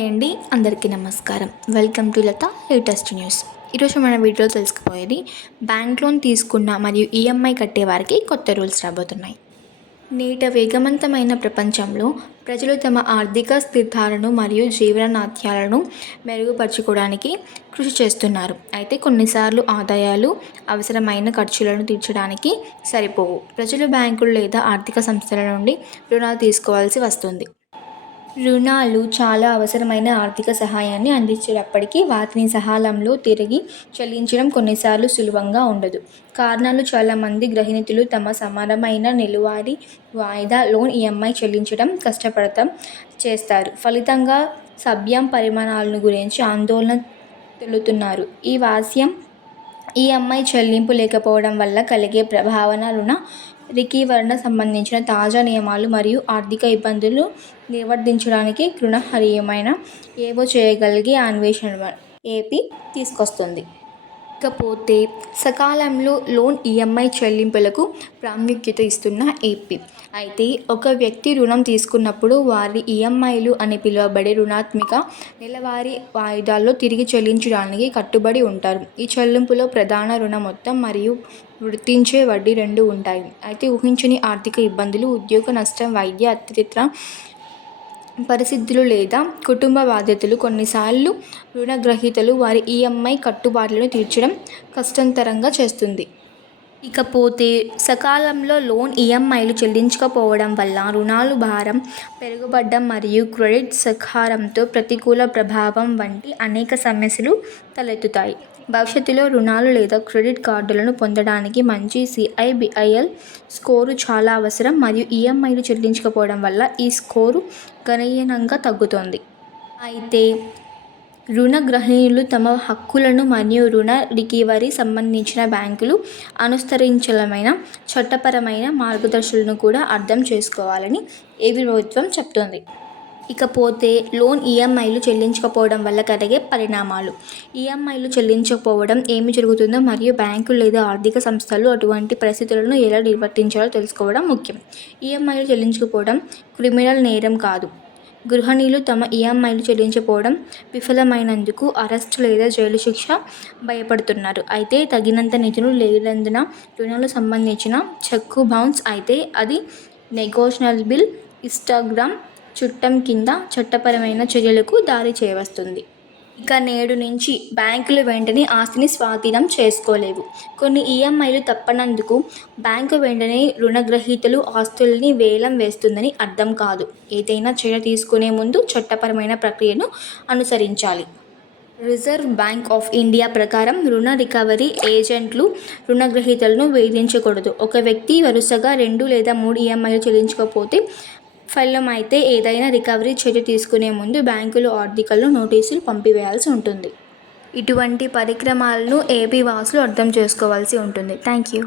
Hi అండి, అందరికీ నమస్కారం. Welcome to Latha latest news. ఈరోజు మన వీడియోలో తెలుసుకుపోయేది బ్యాంక్ లోన్ తీసుకున్న మరియు ఈఎంఐ కట్టే వారికి కొత్త రూల్స్ రాబోతున్నాయి. నేటి వేగవంతమైన ప్రపంచంలో ప్రజలు తమ ఆర్థిక స్థిరతను మరియు జీవననాత్యాలను మెరుగుపరుచుకోవడానికి కృషి చేస్తున్నారు. అయితే కొన్నిసార్లు ఆదాయాలు అవసరమైన ఖర్చులను తీర్చడానికి సరిపోవు. ప్రజలు బ్యాంకులు లేదా ఆర్థిక సంస్థల నుండి రుణాలు తీసుకోవాల్సి వస్తుంది. రుణాలు చాలా అవసరమైన ఆర్థిక సహాయాన్ని అందించేటప్పటికీ వాటిని సకాలంలో తిరిగి చెల్లించడం కొన్నిసార్లు సులభంగా ఉండదు. కారణాలు చాలామంది గ్రహీతలు తమ సమానమైన నెలవారీ వాయిదా లోన్ ఈఎంఐ చెల్లించడం కష్టపడటం చేస్తారు. ఫలితంగా సభ్యం పరిమాణాలను గురించి ఆందోళన తెలుతున్నారు. ఈ వాస్యం ఈఎంఐ చెల్లింపు లేకపోవడం వల్ల కలిగే ప్రభావాల రుణ రికవరీకి సంబంధించిన తాజా నియమాలు మరియు ఆర్థిక ఇబ్బందులు నిర్వర్తించడానికి గృహహరియమైన ఏవో చేయగలిగే అన్వేషణ ఏపీ తీసుకొస్తుంది. ఇకపోతే సకాలంలో లోన్ ఈఎంఐ చెల్లింపులకు ప్రాముఖ్యత ఇస్తున్న ఏపీ. అయితే ఒక వ్యక్తి రుణం తీసుకున్నప్పుడు వారి ఈఎంఐలు అని పిలువబడే రుణాత్మక నెలవారీ వాయిదాల్లో తిరిగి చెల్లించడానికి కట్టుబడి ఉంటారు. ఈ చెల్లింపులో ప్రధాన రుణ మొత్తం మరియు వృత్తించే వడ్డీ రెండూ ఉంటాయి. అయితే ఊహించని ఆర్థిక ఇబ్బందులు, ఉద్యోగ నష్టం, వైద్య అత్యవసర పరిస్థితులు లేదా కుటుంబ బాధ్యతలు కొన్నిసార్లు రుణగ్రహీతలు వారి ఈఎంఐ కట్టుబాట్లను తీర్చడం కష్టతరంగా చేస్తుంది. ఇకపోతే సకాలంలో లోన్ ఈఎంఐలు చెల్లించకపోవడం వల్ల రుణాల భారం పెరగడం మరియు క్రెడిట్ స్కోర్పై ప్రతికూల ప్రభావం వంటి అనేక సమస్యలు తలెత్తుతాయి. భవిష్యత్తులో రుణాలు లేదా క్రెడిట్ కార్డులను పొందడానికి మంచి సిఐబిఐఎల్ స్కోరు చాలా అవసరం మరియు ఈఎంఐలు చెల్లించకపోవడం వల్ల ఈ స్కోరు గణనీయంగా తగ్గుతుంది. అయితే రుణగ్రహీతలు తమ హక్కులను మరియు రుణ రికవరీకి సంబంధించిన బ్యాంకులు అనుసరించాల్సిన చట్టపరమైన మార్గదర్శకాలను కూడా అర్థం చేసుకోవాలని ఏపీ ప్రభుత్వం చెబుతోంది. ఇకపోతే లోన్ ఈఎంఐలు చెల్లించకపోవడం వల్ల కలిగే పరిణామాలు. ఈఎంఐలు చెల్లించకపోవడం ఏమి జరుగుతుందో మరియు బ్యాంకులు లేదా ఆర్థిక సంస్థలు అటువంటి పరిస్థితులను ఎలా నిర్వర్తించాలో తెలుసుకోవడం ముఖ్యం. ఈఎంఐలు చెల్లించకపోవడం క్రిమినల్ నేరం కాదు. గృహిణులు తమ ఈఎంఐలు చెల్లించకపోవడం విఫలమైనందుకు అరెస్టు లేదా జైలు శిక్ష భయపడుతున్నారు. అయితే తగినంత నిధులు లేనందున రుణాలకు సంబంధించిన చెక్కు బౌన్స్ అయితే అది నెగోషియబుల్ హిస్టోగ్రామ్ చట్టం కింద చట్టపరమైన చర్యలకు దారి చేస్తుంది. ఇక నేడు నుంచి బ్యాంకులు వెంటనే ఆస్తిని స్వాధీనం చేసుకోలేవు. కొన్ని ఈఎంఐలు తప్పనందుకు బ్యాంకు వెంటనే రుణగ్రహీతలు ఆస్తుల్ని వేలం వేస్తుందని అర్థం కాదు. ఏదైనా చర్య తీసుకునే ముందు చట్టపరమైన ప్రక్రియను అనుసరించాలి. రిజర్వ్ బ్యాంక్ ఆఫ్ ఇండియా ప్రకారం రుణ రికవరీ ఏజెంట్లు రుణగ్రహీతలను వేధించకూడదు. ఒక వ్యక్తి వరుసగా 2 లేదా 3 ఈఎంఐలు చెల్లించకపోతే ఫలమైతే ఏదైనా రికవరీ చర్య తీసుకునే ముందు బ్యాంకులు ఆర్థికల్లో నోటీసులు పంపివేయాల్సి ఉంటుంది. ఇటువంటి పరిక్రమలను ఏపీ వాసులు అర్థం చేసుకోవాల్సి ఉంటుంది. Thank you.